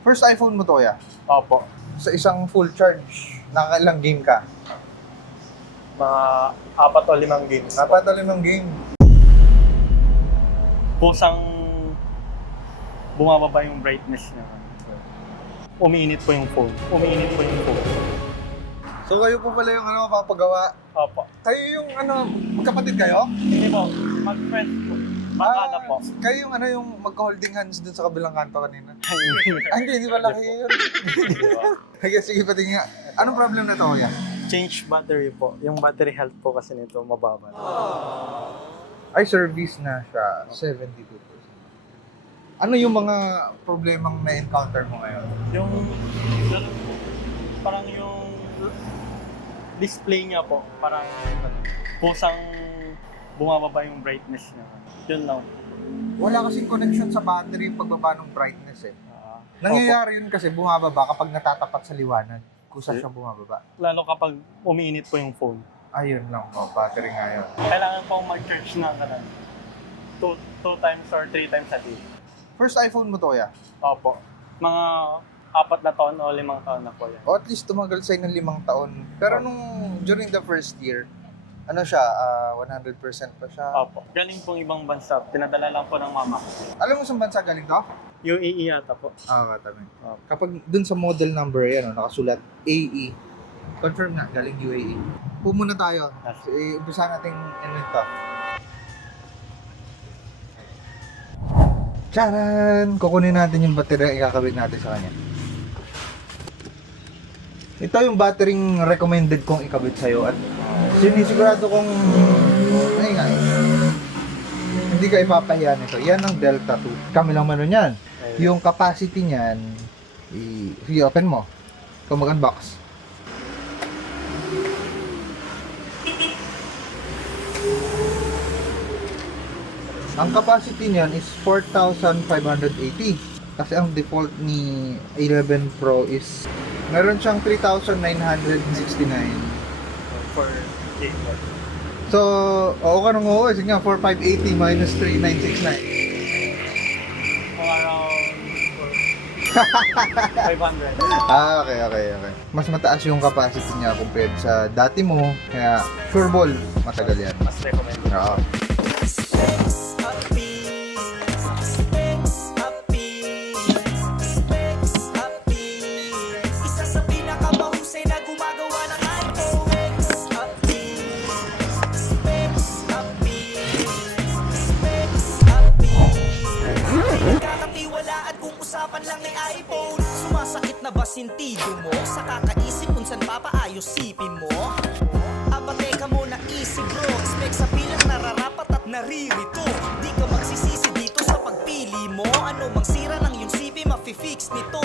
First iPhone mo to, ya? Opo. Sa isang full charge, nakakailang game ka? Mga 4 o 5 games. Apat o 5 game. Kusang bumababa yung brightness niya. Umiinit po yung phone. So kayo po pala yung mapapagawa. Opo. Kayo yung magkapatid kayo? Hindi po. Mag-friend po. Bakada po. Kayo yung magka-holding hands dun sa kabilang kanto kanina. Hindi pala kayo yun. Sige, pati nga. Anong problem na to, kuya? Change battery po. Yung battery health po kasi nito mababa. Ay, service na siya. 72%. Ano yung mga problemang na-encounter mo ngayon? Yung parang yung display niya po, parang kusang bumababa yung brightness niya. Yun lang. Wala kasing connection sa battery yung pagbaba ng brightness eh. Nangyayari yun kasi bumababa kapag natatapat sa liwanag. Kusa siya bumababa. Lalo kapag umiinit po yung phone. Ayun lang po, battery nga yun. Kailangan pong mag-charge na ganun. 2 times or 3 times a day. First iPhone mo to, ya? Opo. Mga 4 na taon o 5 taon na po yan. O at least tumagal sa'yo ng 5 taon. Pero during the first year, 100% pa siya. Opo. Galing pong ibang bansa. Pinadala lang po ng mama ko. Alam mo saan bansa galing to? UAE yata po. Katabi. Kapag dun sa model number yan, nakasulat AE. Confirm na, galing UAE. Pumuna tayo. Umpisa natin ito. Charan! Kukunin natin yung battery na ikakabit natin sa kanya. Ito yung battery recommended kong ikabit sa'yo at sinisigurado kong hindi ka ipapahiya nito. Yan ang Delta 2. Kami lang mano yan. Yung capacity niyan, i-open mo. Kung mag-unbox. Ang capacity niyan is 4,580. Kasi ang default ni 11 Pro is meron siyang 3,969. For 8 So, oo ka nung oo. Sige nga, 4,580 minus 3,969. Around 500. Okay. Mas mataas yung capacity niya compared sa dati mo. Kaya, sure ball, matagal yan. Mas recommended. Oo. Sintido mo sa kakaisip kung saan papaayos sipin mo. Teka muna easy bro, expect sa pilang nararapat at naririto. Di ka magsisisi dito sa pagpili mo. Ano mang sira ng iyong sipi, mafi-fix nito.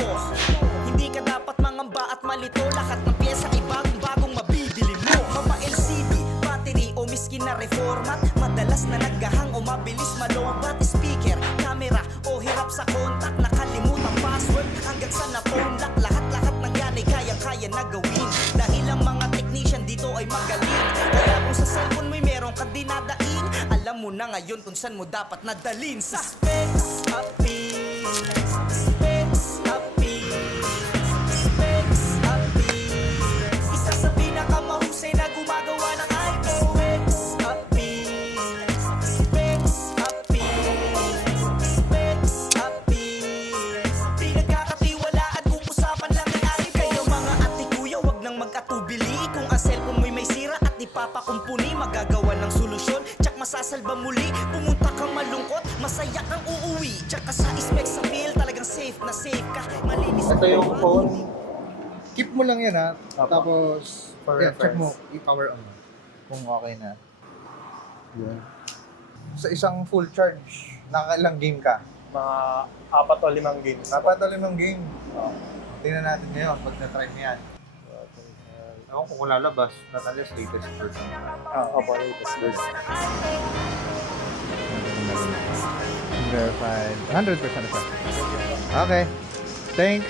Hindi ka dapat mangamba at malito. Lahat ng pyesa ay bagong mabibili mo. Mapa LCD, battery o miskin na reformat. Madalas na naggahang o mabilis malobat. Speaker, camera o hirap sa kontak. Nakalimutan password hanggang sa na-phone lock. Lahat ng yan ay kayang-kaya na gawin. Dahil ang mga technician dito ay magaling. Kaya kung sa cellphone mo'y meron ka dinadaing, alam mo na ngayon kung saan mo dapat nadalin. Sa Specs Appeal, Specs Appeal, Specs Appeal. Isa sa pinakamahusay na gumagawa ng iPhone. Specs Appeal, Specs Appeal, Specs Appeal. Pinagkakatiwalaan kung usapan lang ay iPhone. Kayo mga ate kuya, wag nang mag-atubili. Kung ang cellphone mo'y may sira at ipapakumpuni, magagawa ng solusyon, tsak masasalba muli. Pumunta kang malungkot, masaya kang uuwi. Tsaka sa Specs Appeal, talagang safe na safe ka. Malinis. Ito yung phone. Keep mo lang yan ha. Opo. Tapos, For check reference. mo, i-power on mo. Kung okay na. Yun. Sa isang full charge, nakakailang game ka? Mga 4 o 5 games. Dapat o 5 game. Tingnan natin ngayon, pag na-try mo yan. Ako kung lalabas, not unless latest version. Opo, latest version. Verified. 100% na. Okay. Thanks.